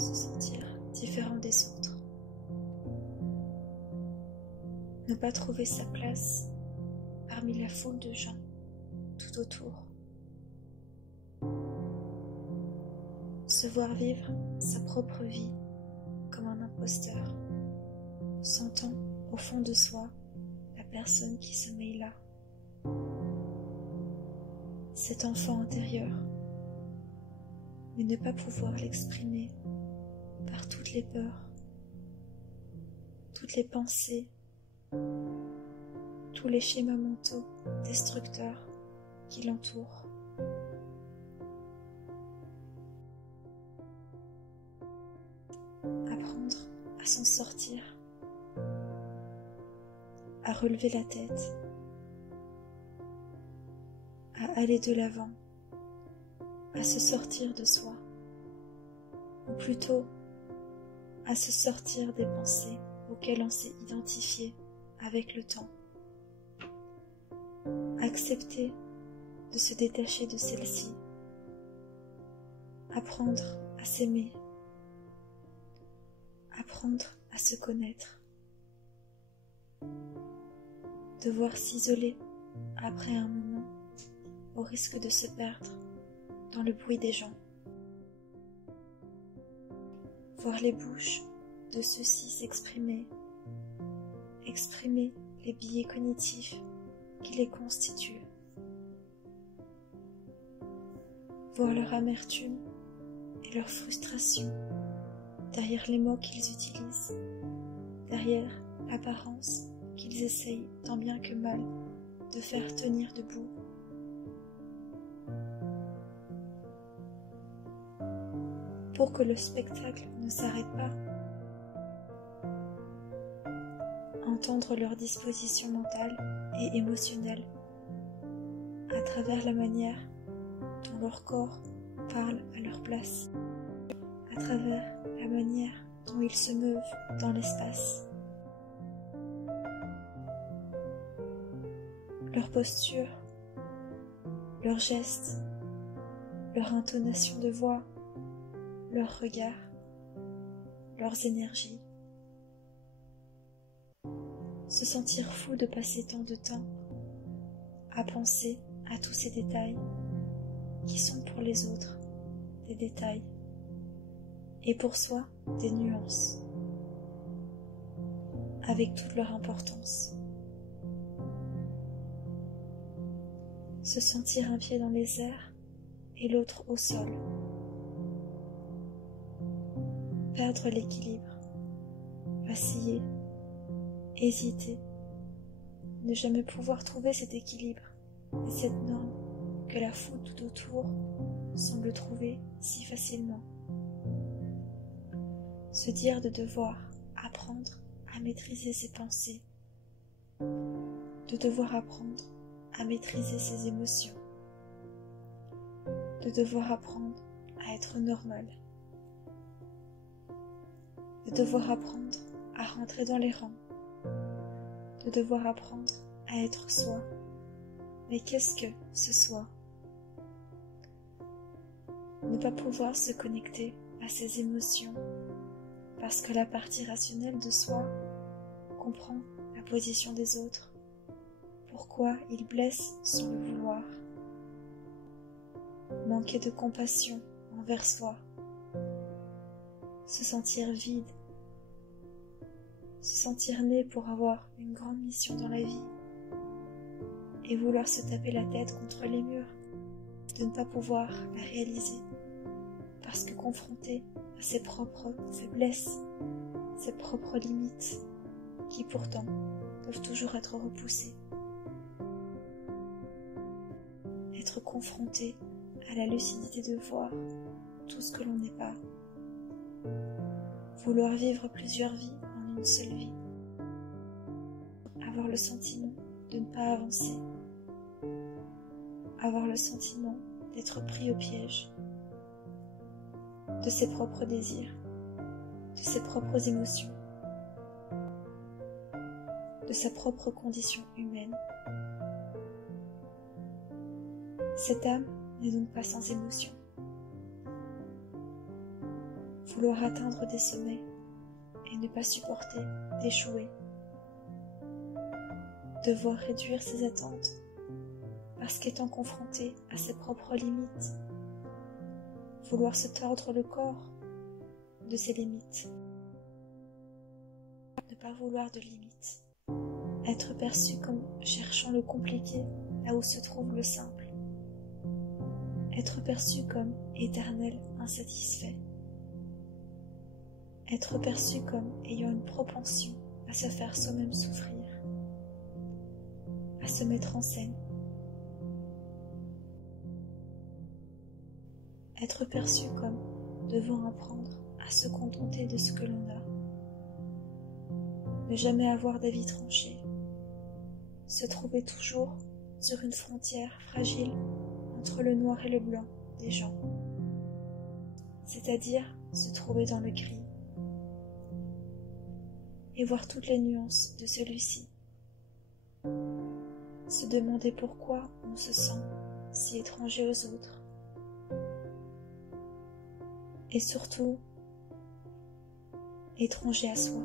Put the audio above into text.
se sentir différent des autres. Ne pas trouver sa place parmi la foule de gens tout autour. Se voir vivre sa propre vie comme un imposteur, sentant au fond de soi la personne qui sommeille là. Cet enfant intérieur, mais ne pas pouvoir l'exprimer par toutes les peurs, toutes les pensées, tous les schémas mentaux destructeurs qui l'entourent. Apprendre à s'en sortir, à relever la tête, à aller de l'avant, à se sortir de soi, ou plutôt à se sortir des pensées auxquelles on s'est identifié avec le temps. Accepter de se détacher de celle-ci, apprendre à s'aimer, apprendre à se connaître, devoir s'isoler après un moment au risque de se perdre dans le bruit des gens, voir les bouches de ceux-ci s'exprimer, exprimer les biais cognitifs qui les constituent, voir leur amertume et leur frustration derrière les mots qu'ils utilisent, derrière l'apparence qu'ils essayent tant bien que mal de faire tenir debout. Pour que le spectacle ne s'arrête pas, entendre leur disposition mentale et émotionnelle à travers la manière dont leur corps parle à leur place, à travers la manière dont ils se meuvent dans l'espace. Leur posture, leurs gestes, leur intonation de voix, leurs regards, leurs énergies. Se sentir fou de passer tant de temps à penser à tous ces détails qui sont pour les autres des détails et pour soi des nuances, avec toute leur importance. Se sentir un pied dans les airs et l'autre au sol. Perdre l'équilibre, vaciller, hésiter, ne jamais pouvoir trouver cet équilibre et cette norme que la foule tout autour semble trouver si facilement. Se dire de devoir apprendre à maîtriser ses pensées, de devoir apprendre à maîtriser ses émotions, de devoir apprendre à être normal, de devoir apprendre à rentrer dans les rangs, de devoir apprendre à être soi. Mais qu'est-ce que ce soi? Ne pas pouvoir se connecter à ses émotions parce que la partie rationnelle de soi comprend la position des autres, pourquoi ils blessent sans le vouloir. Manquer de compassion envers soi, se sentir vide, se sentir né pour avoir une grande mission dans la vie et vouloir se taper la tête contre les murs, de ne pas pouvoir la réaliser parce que confronté à ses propres faiblesses, ses propres limites qui pourtant peuvent toujours être repoussées. Être confronté à la lucidité de voir tout ce que l'on n'est pas. Vouloir vivre plusieurs vies en une seule vie. Avoir le sentiment de ne pas avancer. Avoir le sentiment d'être pris au piège. De ses propres désirs. De ses propres émotions. De sa propre condition humaine. Cette âme n'est donc pas sans émotion. vouloir atteindre des sommets et ne pas supporter d'échouer, devoir réduire ses attentes parce qu'étant confronté à ses propres limites, vouloir se tordre le corps de ses limites, ne pas vouloir de limites, être perçu comme cherchant le compliqué là où se trouve le simple, être perçu comme éternel insatisfait, être perçu comme ayant une propension à se faire soi-même souffrir, à se mettre en scène, être perçu comme devant apprendre à se contenter de ce que l'on a, ne jamais avoir d'avis tranché, se trouver toujours sur une frontière fragile entre le noir et le blanc des gens, c'est-à-dire se trouver dans le gris et voir toutes les nuances de celui-ci, se demander pourquoi on se sent si étranger aux autres, et surtout étranger à soi.